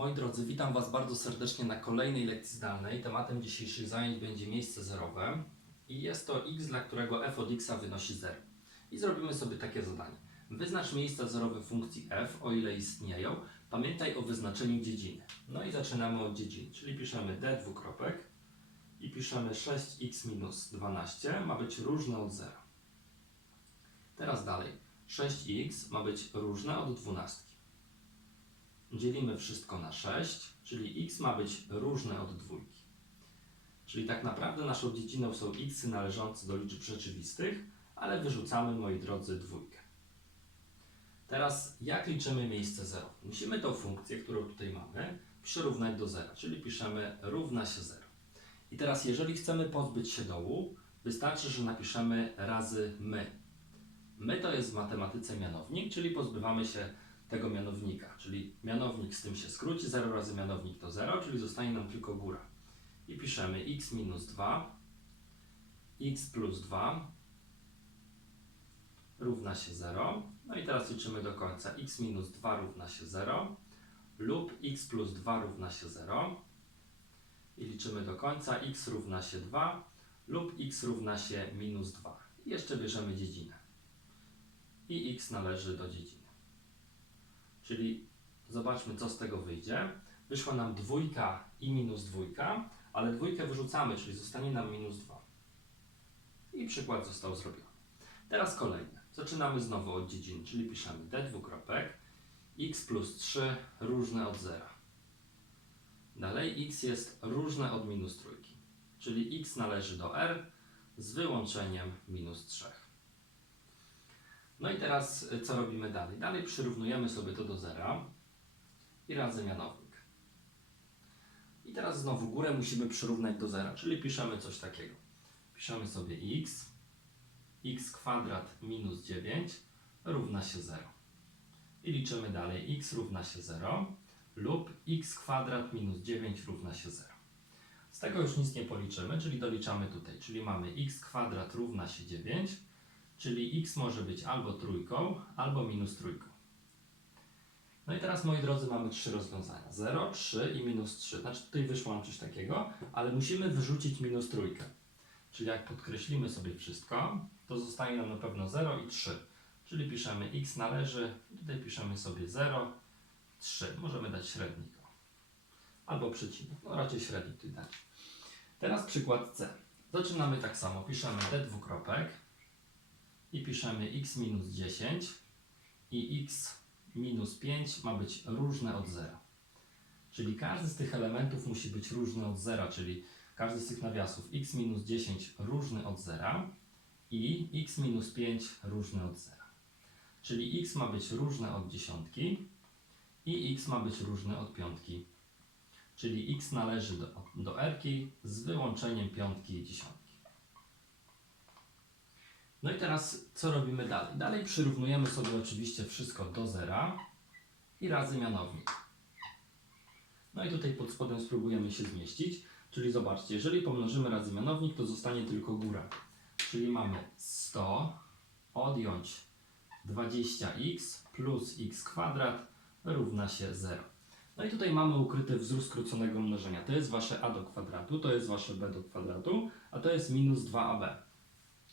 Moi drodzy, witam Was bardzo serdecznie na kolejnej lekcji zdalnej. Tematem dzisiejszych zajęć będzie miejsce zerowe i jest to x, dla którego f od x wynosi 0. I zrobimy sobie takie zadanie. Wyznacz miejsca zerowe funkcji f, o ile istnieją. Pamiętaj o wyznaczeniu dziedziny. No i zaczynamy od dziedziny, czyli piszemy d dwukropek i piszemy 6x minus 12 ma być różne od 0. Teraz dalej. 6x ma być różne od 12. Dzielimy wszystko na 6, czyli x ma być różne od dwójki. Czyli tak naprawdę naszą dziedziną są x należące do liczb rzeczywistych, ale wyrzucamy, moi drodzy, dwójkę. Teraz jak liczymy miejsce zerowe? Musimy tą funkcję, którą tutaj mamy, przyrównać do zera, czyli piszemy równa się 0. I teraz jeżeli chcemy pozbyć się dołu, wystarczy, że napiszemy razy my. My to jest w matematyce mianownik, czyli pozbywamy się tego mianownika, czyli mianownik z tym się skróci, 0 razy mianownik to 0, czyli zostanie nam tylko góra. I piszemy x minus 2, x plus 2 równa się 0. No i teraz liczymy do końca. x minus 2 równa się 0 lub x plus 2 równa się 0. I liczymy do końca. x równa się 2 lub x równa się minus 2. I jeszcze bierzemy dziedzinę. I x należy do dziedziny. Czyli zobaczmy, co z tego wyjdzie. Wyszła nam dwójka i minus dwójka, ale dwójkę wyrzucamy, czyli zostanie nam minus 2. I przykład został zrobiony. Teraz kolejne. Zaczynamy znowu od dziedziny, czyli piszemy d dwukropek, x plus 3 różne od 0. Dalej x jest różne od minus trójki, czyli x należy do r z wyłączeniem minus 3. No i teraz y, co robimy dalej? Dalej przyrównujemy sobie to do zera i razy mianownik. I teraz znowu górę musimy przyrównać do zera, czyli piszemy coś takiego. Piszemy sobie x, x kwadrat minus 9 równa się 0. I liczymy dalej x równa się 0 lub x kwadrat minus 9 równa się 0. Z tego już nic nie policzymy, czyli doliczamy tutaj, czyli mamy x kwadrat równa się 9, czyli x może być albo trójką, albo minus trójką. No i teraz, moi drodzy, mamy trzy rozwiązania. 0, 3 i minus 3. Znaczy tutaj wyszło nam coś takiego, ale musimy wyrzucić minus trójkę. Czyli jak podkreślimy sobie wszystko, to zostaje nam na pewno 0 i 3. Czyli piszemy x należy, i tutaj piszemy sobie 0, 3. Możemy dać średnik. Albo przecinek. No raczej średnik tutaj dać. Teraz przykład C. Zaczynamy tak samo. Piszemy d dwukropek i piszemy x minus 10 i x minus 5 ma być różne od 0. Czyli każdy z tych elementów musi być różny od 0, czyli każdy z tych nawiasów x minus 10 różny od 0 i x minus 5 różny od 0. Czyli x ma być różne od dziesiątki i x ma być różny od piątki. Czyli x należy do, do r z wyłączeniem piątki i dziesiątki. No i teraz co robimy dalej? Dalej przyrównujemy sobie oczywiście wszystko do zera i razy mianownik. No i tutaj pod spodem spróbujemy się zmieścić. Czyli zobaczcie, jeżeli pomnożymy razy mianownik, to zostanie tylko góra. Czyli mamy 100 odjąć 20x plus x kwadrat równa się 0. No i tutaj mamy ukryty wzór skróconego mnożenia. To jest wasze a do kwadratu, to jest wasze b do kwadratu, a to jest minus 2ab.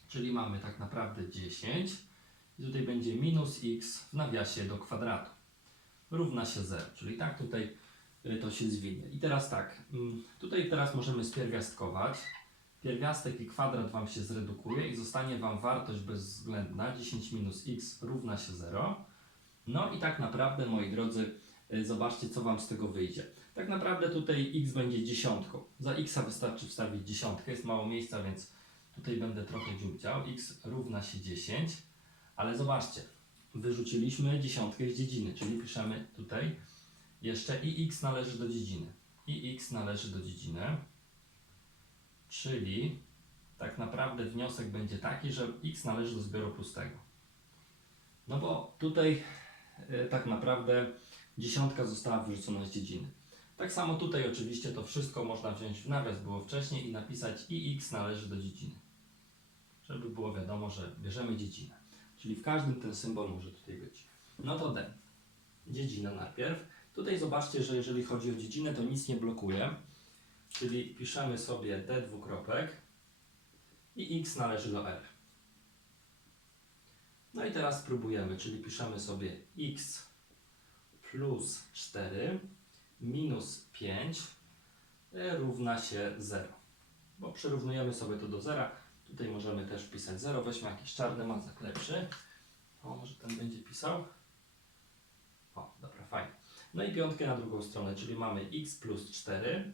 Czyli mamy tak naprawdę 10 i tutaj będzie minus x w nawiasie do kwadratu. Równa się 0, czyli tak tutaj y, to się zwinie. I teraz tak, mm, tutaj teraz możemy spierwiastkować. Pierwiastek i kwadrat Wam się zredukuje i zostanie Wam wartość bezwzględna 10 minus x równa się 0. No i tak naprawdę, moi drodzy, y, zobaczcie co Wam z tego wyjdzie. Tak naprawdę tutaj x będzie dziesiątką. Za x wystarczy wstawić dziesiątkę, jest mało miejsca, więc tutaj będę trochę dziubciał. x równa się 10, ale zobaczcie, wyrzuciliśmy dziesiątkę z dziedziny, czyli piszemy tutaj jeszcze i x należy do dziedziny. I x należy do dziedziny. Czyli tak naprawdę wniosek będzie taki, że x należy do zbioru pustego. No bo tutaj e, tak naprawdę dziesiątka została wyrzucona z dziedziny. Tak samo tutaj oczywiście to wszystko można wziąć w nawias, było wcześniej i napisać i x należy do dziedziny. Żeby było wiadomo, że bierzemy dziedzinę. Czyli w każdym ten symbol może tutaj być. No to D. Dziedzina najpierw. Tutaj zobaczcie, że jeżeli chodzi o dziedzinę, to nic nie blokuje. Czyli piszemy sobie d dwukropek i x należy do r. No i teraz spróbujemy, czyli piszemy sobie x plus 4 minus 5 y, równa się 0. Bo przyrównujemy sobie to do zera. Tutaj możemy też wpisać 0. Weźmy jakiś czarny mazak lepszy. O, może ten będzie pisał. O, dobra, fajnie. No i piątkę na drugą stronę, czyli mamy x plus 4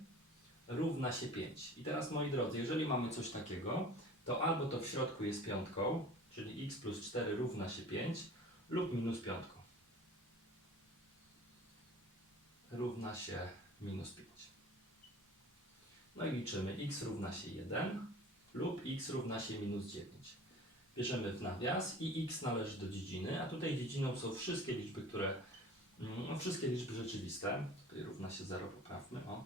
równa się 5. I teraz moi drodzy, jeżeli mamy coś takiego, to albo to w środku jest piątką, czyli x plus 4 równa się 5, lub minus piątką. Równa się minus 5. No i liczymy x równa się 1 lub x równa się minus 9. Bierzemy w nawias i x należy do dziedziny, a tutaj dziedziną są wszystkie liczby, które No, wszystkie liczby rzeczywiste. Tutaj równa się 0, poprawmy. O.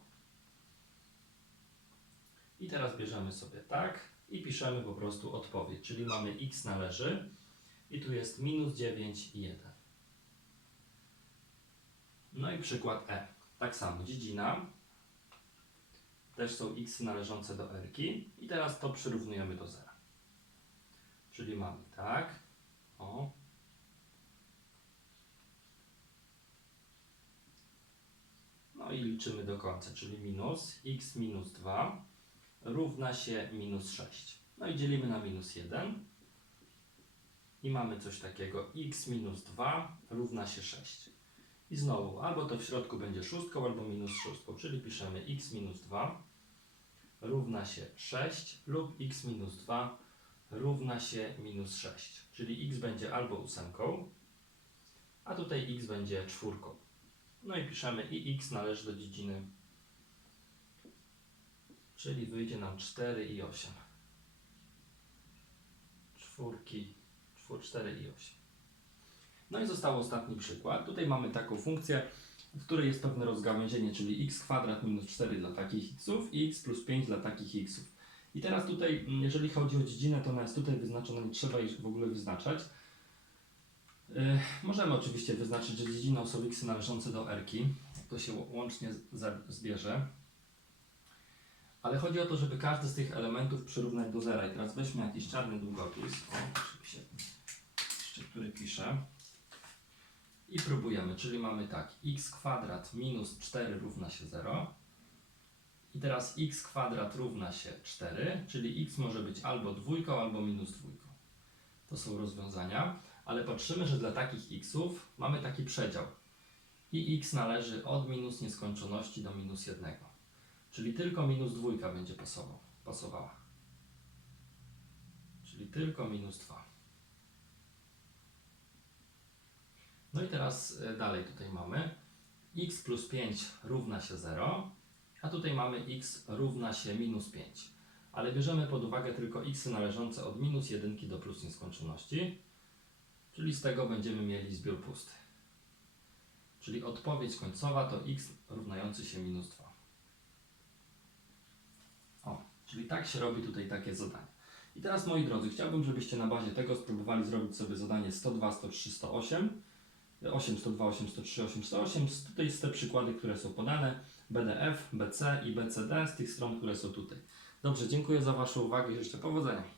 I teraz bierzemy sobie tak i piszemy po prostu odpowiedź, czyli mamy x należy i tu jest minus 9 i 1. No i przykład e. Tak samo dziedzina. Też są x należące do r i teraz to przyrównujemy do zera. Czyli mamy tak. O, No i liczymy do końca, czyli minus x minus 2 równa się minus 6. No i dzielimy na minus 1 i mamy coś takiego x minus 2 równa się 6. I znowu, albo to w środku będzie szóstką, albo minus szóstką, czyli piszemy x minus 2 równa się 6 lub x minus 2 równa się minus 6. Czyli x będzie albo ósemką, a tutaj x będzie czwórką. No i piszemy i x należy do dziedziny, czyli wyjdzie nam 4 i 8. Czwórki, czwór, 4 i 8. No i został ostatni przykład. Tutaj mamy taką funkcję, w której jest pewne rozgałęzienie, czyli x kwadrat minus 4 dla takich xów i x plus 5 dla takich xów. I teraz tutaj, mm, jeżeli chodzi o dziedzinę, to ona jest tutaj wyznaczona, nie trzeba jej w ogóle wyznaczać. Y, Możemy oczywiście wyznaczyć, że dziedziną są x należące do r. To się łącznie zbierze. Ale chodzi o to, żeby każdy z tych elementów przyrównać do zera. I teraz weźmy jakiś czarny długopis. O, który pisze. I próbujemy, czyli mamy tak, x kwadrat minus 4 równa się 0. I teraz x kwadrat równa się 4, czyli x może być albo dwójką, albo minus dwójką. To są rozwiązania ale patrzymy, że dla takich xów mamy taki przedział. I x należy od minus nieskończoności do minus 1. Czyli tylko minus dwójka będzie pasował, pasowała. Czyli tylko minus 2. No i teraz e, dalej tutaj mamy x plus 5 równa się 0, a tutaj mamy x równa się minus 5. Ale bierzemy pod uwagę tylko x należące od minus 1 do plus nieskończoności. Czyli z tego będziemy mieli zbiór pusty. Czyli odpowiedź końcowa to x równający się minus 2. O, czyli tak się robi tutaj takie zadanie. I teraz moi drodzy, chciałbym, żebyście na bazie tego spróbowali zrobić sobie zadanie 102, 103, 108. 8, 102, 8, 103, 8, 108. Tutaj są te przykłady, które są podane. BDF, BC i BCD z tych stron, które są tutaj. Dobrze, dziękuję za Waszą uwagę i życzę powodzenia.